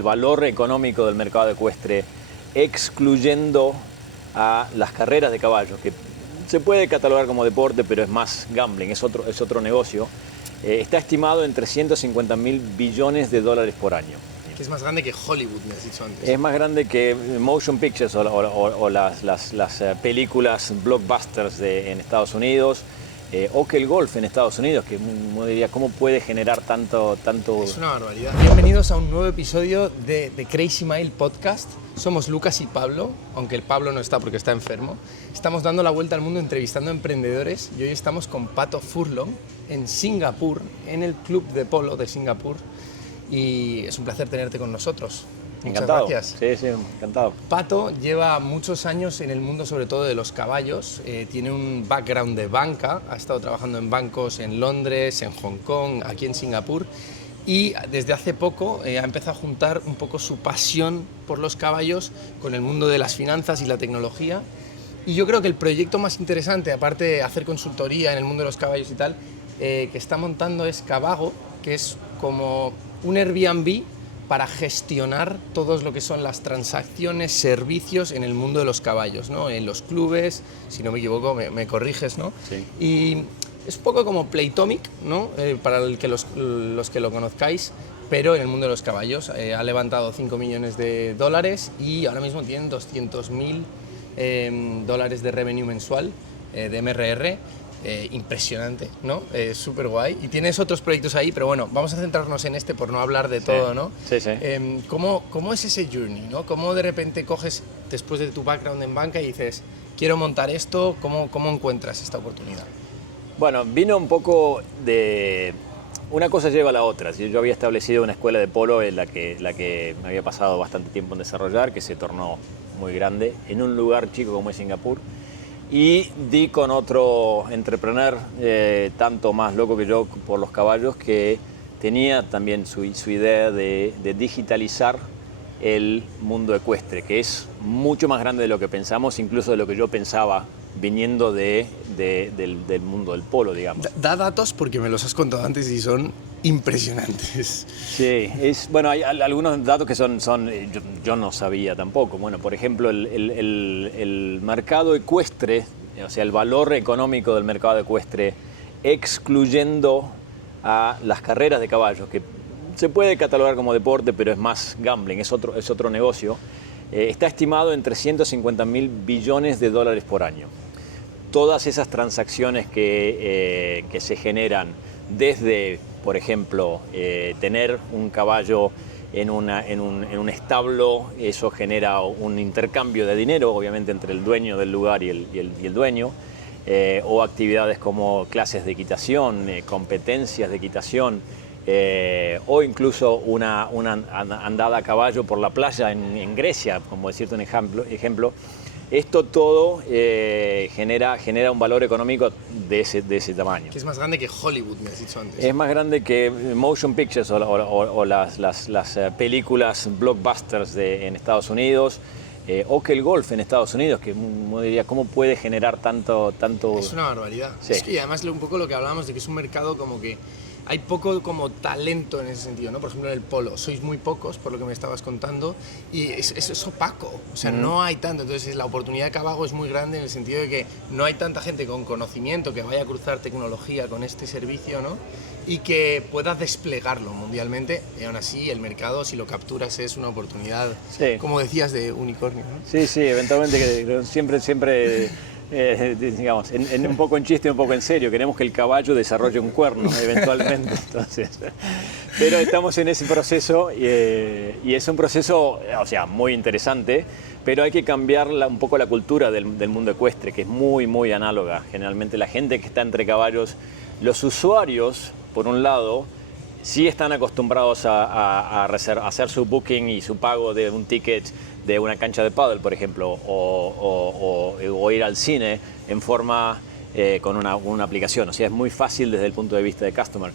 el valor económico del mercado ecuestre, excluyendo a las carreras de caballos, que se puede catalogar como deporte, pero es más gambling, es otro negocio, está estimado en 350.000 billones de dólares por año. Que es más grande que Hollywood, me has dicho antes. Es más grande que motion pictures o las películas blockbusters en Estados Unidos, o que el golf en Estados Unidos, que uno diría, ¿cómo puede generar tanto? Es una barbaridad. Bienvenidos a un nuevo episodio de Crazy Mile Podcast. Somos Lucas y Pablo, aunque el Pablo no está porque está enfermo. Estamos dando la vuelta al mundo entrevistando a emprendedores y hoy estamos con Pato Furlong en Singapur, en el Club de Polo de Singapur. Y es un placer tenerte con nosotros. Encantado. Muchas gracias. Sí, encantado. Pato lleva muchos años en el mundo, sobre todo de los caballos. Tiene un background de banca, ha estado trabajando en bancos en Londres, en Hong Kong, aquí en Singapur. Y desde hace poco ha empezado a juntar un poco su pasión por los caballos con el mundo de las finanzas y la tecnología. Y yo creo que el proyecto más interesante, aparte de hacer consultoría en el mundo de los caballos y tal, que está montando es Cavago, que es como un Airbnb para gestionar todo lo que son las transacciones, servicios en el mundo de los caballos, ¿no? En los clubes, si no me equivoco, me corriges, ¿no? Sí. Y es un poco como Playtomic, ¿no? Para los que lo conozcáis, pero en el mundo de los caballos. Ha levantado 5 millones de dólares y ahora mismo tienen 200.000 dólares de revenue mensual de MRR. Impresionante, ¿no? Súper guay. Y tienes otros proyectos ahí, pero bueno, vamos a centrarnos en este por no hablar de todo, ¿no? Sí. ¿Cómo es ese journey, ¿no? ¿Cómo de repente coges, después de tu background en banca, y dices, quiero montar esto? ¿Cómo encuentras esta oportunidad? Bueno, vino un poco de... Una cosa lleva a la otra. Yo había establecido una escuela de polo en la que me había pasado bastante tiempo en desarrollar, que se tornó muy grande, en un lugar chico como es Singapur. Y di con otro entrepreneur, tanto más loco que yo por los caballos, que tenía también su idea de digitalizar el mundo ecuestre, que es mucho más grande de lo que pensamos, incluso de lo que yo pensaba viniendo del mundo del polo, digamos. Da datos porque me los has contado antes y son impresionantes. Sí, bueno, hay algunos datos que yo no sabía tampoco. Bueno, por ejemplo, el mercado ecuestre, o sea, el valor económico del mercado ecuestre, excluyendo a las carreras de caballos, que se puede catalogar como deporte, pero es más gambling, es otro negocio, está estimado en 350.000 billones de dólares por año. Todas esas transacciones que se generan desde, por ejemplo, tener un caballo en un establo, eso genera un intercambio de dinero, obviamente, entre el dueño del lugar y el dueño, o actividades como clases de equitación, competencias de equitación, o incluso una andada a caballo por la playa en Grecia, como decirte un ejemplo. Esto todo genera un valor económico de ese tamaño. Que es más grande que Hollywood, me has dicho antes. Es más grande que motion pictures o las películas blockbusters en Estados Unidos, o que el golf en Estados Unidos, que uno diría, ¿cómo puede generar tanto? Es una barbaridad. Sí. Es que además un poco lo que hablábamos de que es un mercado como que hay poco como talento en ese sentido, ¿no? Por ejemplo, en el polo sois muy pocos, por lo que me estabas contando, y es opaco, o sea, no hay tanto. Entonces la oportunidad de Cavago es muy grande en el sentido de que no hay tanta gente con conocimiento que vaya a cruzar tecnología con este servicio, ¿no? Y que pueda desplegarlo mundialmente, y aún así el mercado, si lo capturas, es una oportunidad, Sí. como decías, de unicornio, ¿no? Sí, eventualmente siempre digamos, un poco en chiste, un poco en serio, queremos que el caballo desarrolle un cuerno eventualmente. Entonces, pero estamos en ese proceso y es un proceso, o sea, muy interesante, pero hay que cambiar un poco la cultura del mundo ecuestre, que es muy análoga. Generalmente la gente que está entre caballos, los usuarios, por un lado, sí están acostumbrados a hacer su booking y su pago de un ticket de una cancha de pádel, por ejemplo, o ir al cine en forma con una aplicación. O sea, es muy fácil desde el punto de vista de customer.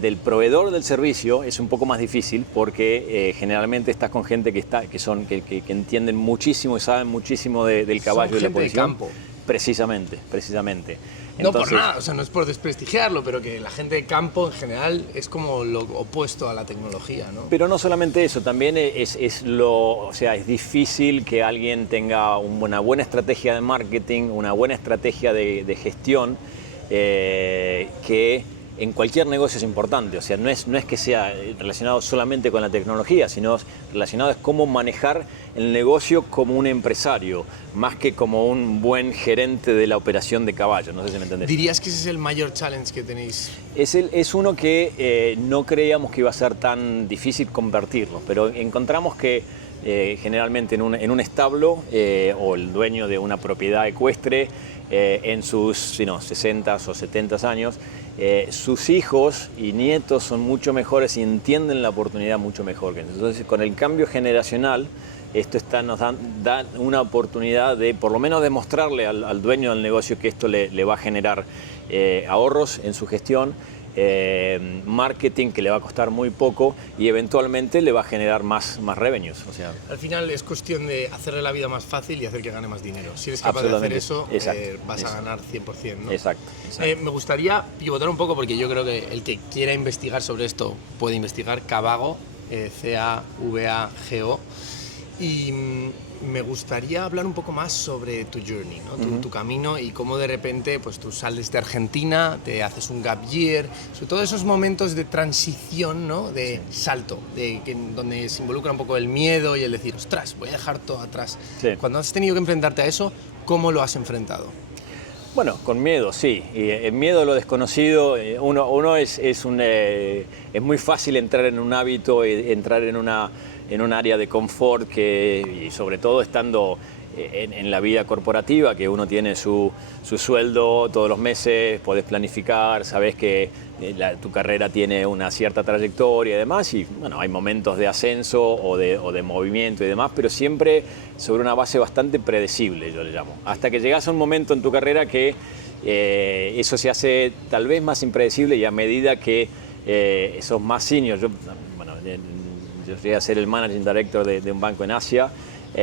Del proveedor del servicio es un poco más difícil porque generalmente estás con gente que entienden muchísimo y saben muchísimo del caballo y la posición. De campo. Precisamente. No por nada, o sea, no es por desprestigiarlo, pero que la gente de campo en general es como lo opuesto a la tecnología, ¿no? Pero no solamente eso, también o sea, es difícil que alguien tenga una buena estrategia de marketing, una buena estrategia de gestión, que en cualquier negocio es importante. O sea, no es que sea relacionado solamente con la tecnología, sino relacionado es cómo manejar el negocio como un empresario, más que como un buen gerente de la operación de caballo. No sé si me entendés. ¿Dirías que ese es el mayor challenge que tenéis? Es uno que no creíamos que iba a ser tan difícil convertirlo, pero encontramos que generalmente en un establo o el dueño de una propiedad ecuestre en sus 60 o 70 años, sus hijos y nietos son mucho mejores y entienden la oportunidad mucho mejor. Entonces, con el cambio generacional, esto nos da una oportunidad de por lo menos demostrarle al dueño del negocio que esto le va a generar ahorros en su gestión, marketing que le va a costar muy poco y eventualmente le va a generar más revenues. O sea, al final es cuestión de hacerle la vida más fácil y hacer que gane más dinero. Si eres capaz de hacer eso, vas a ganar 100%, ¿no? Exacto. Me gustaría pivotar un poco porque yo creo que el que quiera investigar sobre esto puede investigar Cavago, C-A-V-A-G-O. Y me gustaría hablar un poco más sobre tu journey, ¿no? Tu camino y cómo de repente pues, tú sales de Argentina, te haces un gap year, sobre todo esos momentos de transición, ¿no? De salto, donde se involucra un poco el miedo y el decir, ostras, voy a dejar todo atrás. Sí. Cuando has tenido que enfrentarte a eso, ¿cómo lo has enfrentado? Bueno, con miedo, sí. Y el miedo a lo desconocido, uno es muy fácil entrar en un hábito, entrar en un área de confort, y sobre todo estando en la vida corporativa, que uno tiene su sueldo todos los meses, podés planificar, sabés que tu carrera tiene una cierta trayectoria y demás, y bueno, hay momentos de ascenso o de movimiento y demás, pero siempre sobre una base bastante predecible, yo le llamo. Hasta que llegas a un momento en tu carrera que eso se hace tal vez más impredecible, y a medida que sos más senior, yo llegué a ser el Managing Director de un banco en Asia, o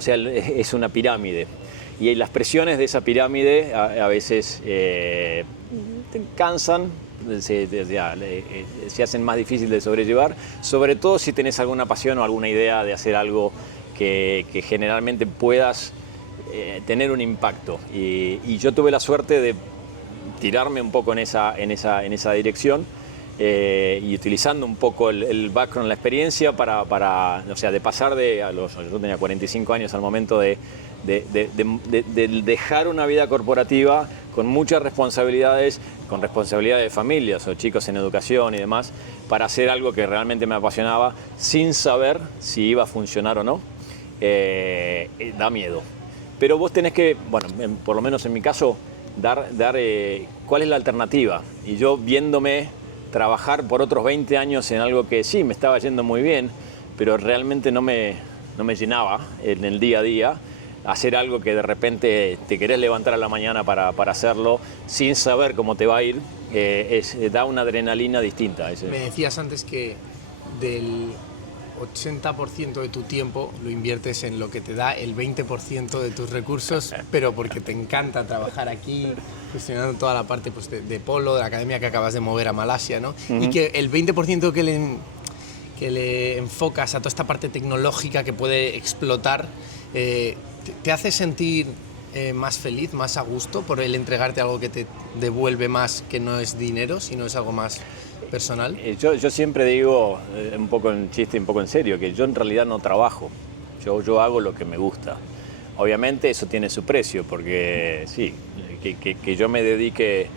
sea, es una pirámide. Y las presiones de esa pirámide a veces te cansan, se hacen más difícil de sobrellevar, sobre todo si tenés alguna pasión o alguna idea de hacer algo que generalmente puedas tener un impacto. Y yo tuve la suerte de tirarme un poco en esa dirección. Y utilizando un poco el background, la experiencia o sea, de pasar yo tenía 45 años al momento de dejar una vida corporativa con muchas responsabilidades, con responsabilidades de familias o chicos en educación y demás, para hacer algo que realmente me apasionaba sin saber si iba a funcionar o no. Da miedo. Pero vos tenés que, bueno, por lo menos en mi caso, dar cuál es la alternativa. Y yo viéndome trabajar por otros 20 años en algo que sí, me estaba yendo muy bien, pero realmente no me llenaba en el día a día, hacer algo que de repente te querés levantar a la mañana para hacerlo sin saber cómo te va a ir, da una adrenalina distinta. Me decías antes que del 80% de tu tiempo lo inviertes en lo que te da el 20% de tus recursos, pero porque te encanta trabajar aquí, gestionando toda la parte pues, de polo, de la academia que acabas de mover a Malasia, ¿no? Y que el 20% que le enfocas a toda esta parte tecnológica que puede explotar, te hace sentir más feliz, más a gusto por el entregarte algo que te devuelve más, que no es dinero, sino es algo más personal. Yo siempre digo, un poco en chiste y un poco en serio, que yo en realidad no trabajo, yo hago lo que me gusta. Obviamente eso tiene su precio, porque sí, que yo me dedique,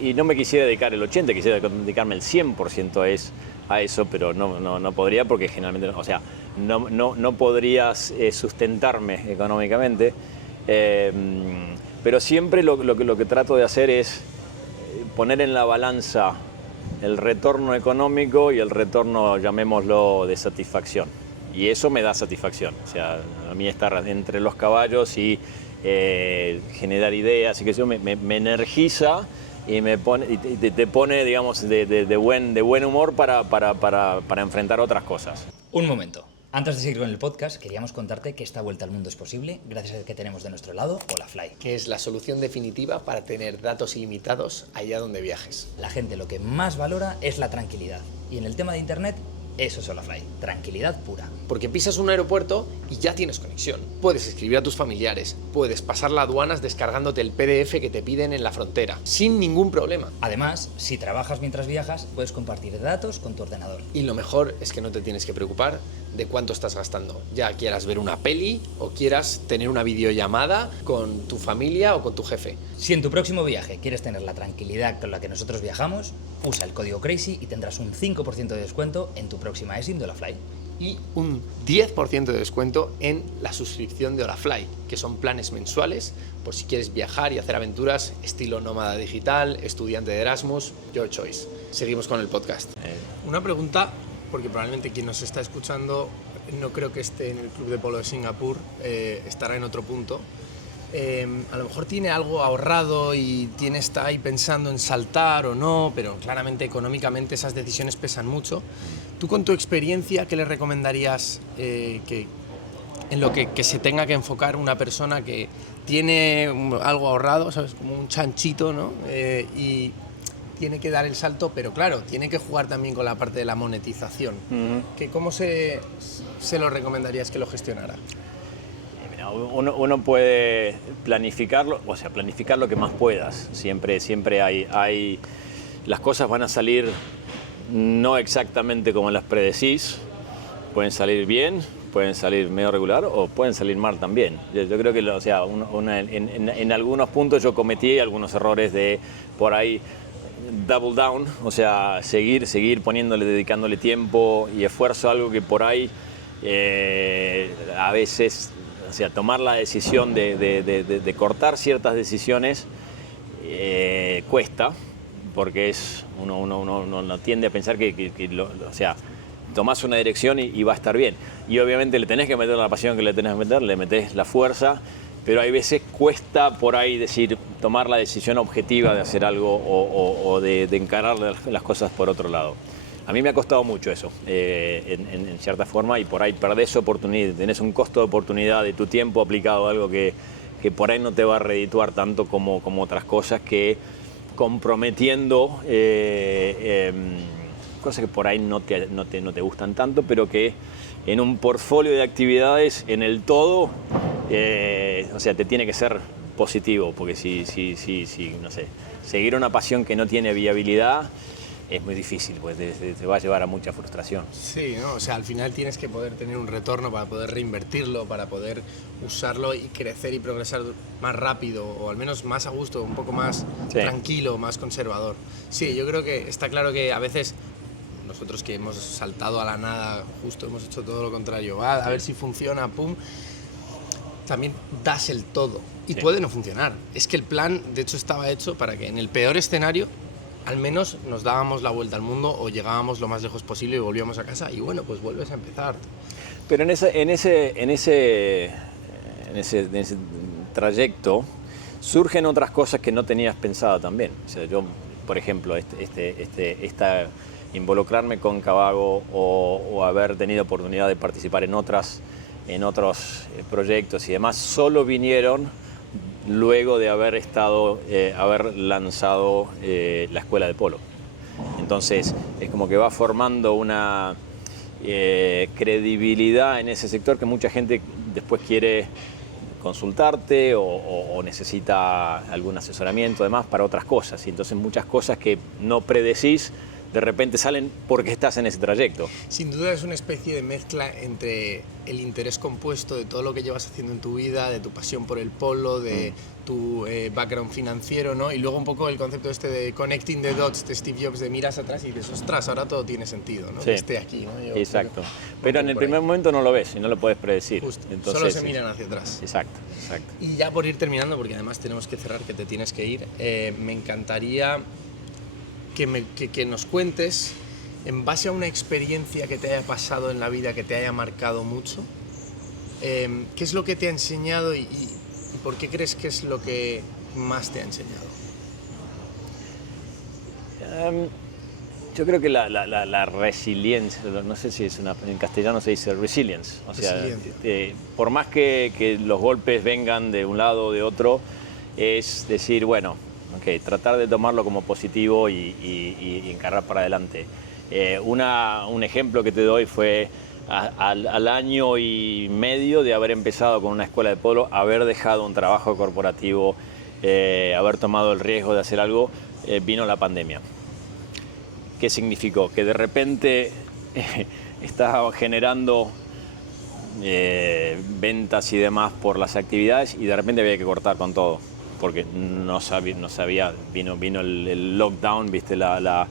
y no me quisiera dedicar el 80%, quisiera dedicarme el 100% a eso, pero no podría, porque generalmente, o sea, no podrías sustentarme económicamente, pero siempre lo que trato de hacer es poner en la balanza el retorno económico y el retorno, llamémoslo, de satisfacción. Y eso me da satisfacción. O sea, a mí estar entre los caballos y generar ideas y que eso me energiza y te pone, digamos, de buen humor para enfrentar otras cosas. Un momento. Antes de seguir con el podcast, queríamos contarte que esta vuelta al mundo es posible gracias a que tenemos de nuestro lado Holafly, que es la solución definitiva para tener datos ilimitados allá donde viajes. La gente lo que más valora es la tranquilidad. Y en el tema de internet, eso es Holafly, tranquilidad pura. Porque pisas un aeropuerto y ya tienes conexión. Puedes escribir a tus familiares, puedes pasar las aduanas descargándote el PDF que te piden en la frontera, sin ningún problema. Además, si trabajas mientras viajas, puedes compartir datos con tu ordenador. Y lo mejor es que no te tienes que preocupar de cuánto estás gastando. Ya quieras ver una peli o quieras tener una videollamada con tu familia o con tu jefe. Si en tu próximo viaje quieres tener la tranquilidad con la que nosotros viajamos, usa el código CRAZY y tendrás un 5% de descuento en tu próxima eSIM de Holafly. Y un 10% de descuento en la suscripción de Holafly, que son planes mensuales por si quieres viajar y hacer aventuras estilo nómada digital, estudiante de Erasmus, your choice. Seguimos con el podcast. Una pregunta, porque probablemente quien nos está escuchando no creo que esté en el Club de Polo de Singapur, estará en otro punto. A lo mejor tiene algo ahorrado y está ahí pensando en saltar o no, pero claramente económicamente esas decisiones pesan mucho. Tú, con tu experiencia, ¿qué le recomendarías en lo que se tenga que enfocar una persona que tiene algo ahorrado, ¿sabes? Como un chanchito, ¿no? Y tiene que dar el salto, pero claro, tiene que jugar también con la parte de la monetización. ¿Cómo se lo recomendarías que lo gestionara? Uno puede planificarlo, o sea, planificar lo que más puedas. Siempre hay las cosas van a salir no exactamente como las predecís. Pueden salir bien, pueden salir medio regular o pueden salir mal también. Yo creo que, o sea, en algunos puntos yo cometí algunos errores de por ahí double down, o sea, seguir dedicándole tiempo y esfuerzo a algo que por ahí a veces, o sea, tomar la decisión de cortar ciertas decisiones cuesta, porque uno tiende a pensar o sea, tomás una dirección y va a estar bien. Y obviamente le tenés que meter la pasión que le tenés que meter, le metés la fuerza, pero hay veces cuesta por ahí tomar la decisión objetiva de hacer algo o de encarar las cosas por otro lado. A mí me ha costado mucho eso, en cierta forma, y por ahí perdés oportunidad, tenés un costo de oportunidad de tu tiempo aplicado a algo que por ahí no te va a redituar tanto como otras cosas, que comprometiendo cosas que por ahí no te gustan tanto, pero que en un portfolio de actividades, en el todo, o sea, te tiene que ser positivo, porque si no sé, seguir una pasión que no tiene viabilidad es muy difícil, pues te va a llevar a mucha frustración. Sí, ¿no? O sea, al final tienes que poder tener un retorno para poder reinvertirlo, para poder usarlo y crecer y progresar más rápido, o al menos más a gusto, un poco más tranquilo, más conservador. Sí, yo creo que está claro que a veces nosotros, que hemos saltado a la nada, justo hemos hecho todo lo contrario, a ver si funciona, pum, también das el todo y puede no funcionar. Es que el plan, de hecho, estaba hecho para que en el peor escenario al menos nos dábamos la vuelta al mundo o llegábamos lo más lejos posible y volvíamos a casa, y bueno, pues vuelves a empezar. Pero en ese trayecto surgen otras cosas que no tenías pensado también. O sea, yo, por ejemplo, involucrarme con Cavago o haber tenido oportunidad de participar en otros proyectos y demás, solo vinieron luego de haber lanzado la escuela de polo. Entonces es como que va formando una credibilidad en ese sector que mucha gente después quiere consultarte o necesita algún asesoramiento además para otras cosas, y entonces muchas cosas que no predecís de repente salen porque estás en ese trayecto. Sin duda es una especie de mezcla entre el interés compuesto de todo lo que llevas haciendo en tu vida, de tu pasión por el polo, de tu background financiero, ¿no? Y luego un poco el concepto de connecting the dots de Steve Jobs, de miras atrás y dices, ostras, ahora todo tiene sentido, ¿no? Sí. Que esté aquí, ¿no? Exacto. Pero en el primer momento no lo ves y no lo puedes predecir. Justo. Entonces, solo se miran hacia atrás. Exacto. Y ya por ir terminando, porque además tenemos que cerrar, que te tienes que ir, me encantaría que nos cuentes, en base a una experiencia que te haya pasado en la vida, que te haya marcado mucho, qué es lo que te ha enseñado y por qué crees que es lo que más te ha enseñado. Yo creo que la resiliencia, no sé si en castellano se dice resilience, o sea, por más que los golpes vengan de un lado o de otro, es decir, bueno, okay, tratar de tomarlo como positivo y encarar para adelante. Un ejemplo que te doy fue al año y medio de haber empezado con una escuela de polo, haber dejado un trabajo corporativo, haber tomado el riesgo de hacer algo, vino la pandemia. ¿Qué significó? Que de repente estaba generando ventas y demás por las actividades y de repente había que cortar con todo, porque no sabía, vino el lockdown, ¿viste? La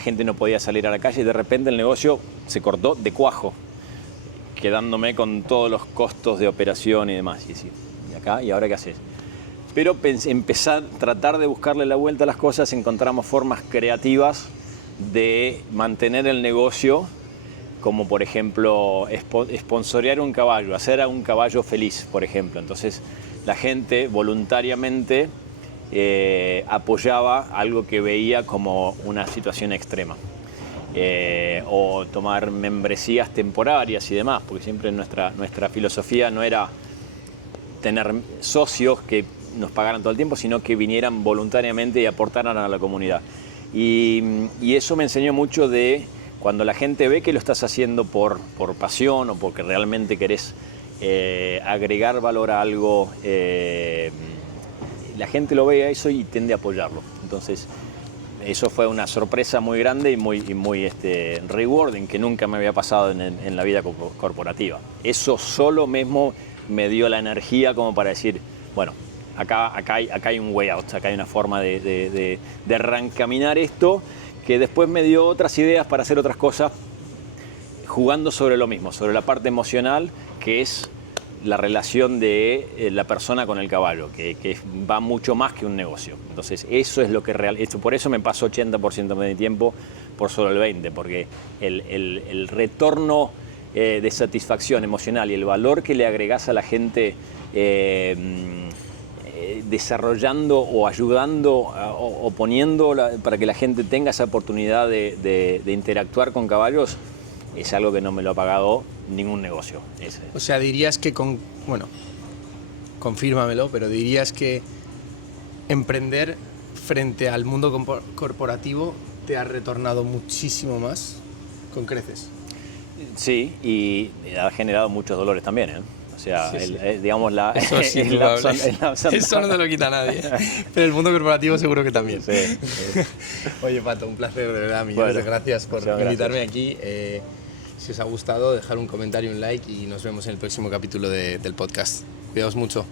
gente no podía salir a la calle y de repente el negocio se cortó de cuajo, quedándome con todos los costos de operación y demás. Y sí, ¿y acá? ¿Y ahora qué haces? Pero tratar de buscarle la vuelta a las cosas, encontramos formas creativas de mantener el negocio, como por ejemplo sponsorear un caballo, hacer a un caballo feliz, por ejemplo. Entonces la gente voluntariamente apoyaba algo que veía como una situación extrema. O tomar membresías temporarias y demás, porque siempre nuestra filosofía no era tener socios que nos pagaran todo el tiempo, sino que vinieran voluntariamente y aportaran a la comunidad. Y eso me enseñó mucho de cuando la gente ve que lo estás haciendo por pasión o porque realmente querés agregar valor a algo, la gente lo ve a eso y tiende a apoyarlo. Entonces, eso fue una sorpresa muy grande y muy rewarding, que nunca me había pasado en la vida corporativa. Eso solo mismo me dio la energía como para decir, bueno, acá hay un way out, acá hay una forma de reencaminar esto, que después me dio otras ideas para hacer otras cosas, jugando sobre lo mismo, sobre la parte emocional, que es la relación de la persona con el caballo, que va mucho más que un negocio. Entonces, eso es lo que por eso me paso 80% de mi tiempo por solo el 20%, porque el retorno de satisfacción emocional y el valor que le agregás a la gente desarrollando o ayudando o poniendo para que la gente tenga esa oportunidad de interactuar con caballos, es algo que no me lo ha pagado ningún negocio. O sea, dirías que bueno, confírmamelo, pero dirías que emprender frente al mundo corporativo te ha retornado muchísimo más con creces. Sí, y ha generado muchos dolores también, ¿eh? O sea, sí. Digamos, eso es eso no te lo quita nadie. Pero el mundo corporativo seguro que también. Sí. Oye, Pato, un placer, de verdad. Millones de gracias por invitarme aquí. Si os ha gustado, dejar un comentario, un like y nos vemos en el próximo capítulo del podcast. Cuidaos mucho.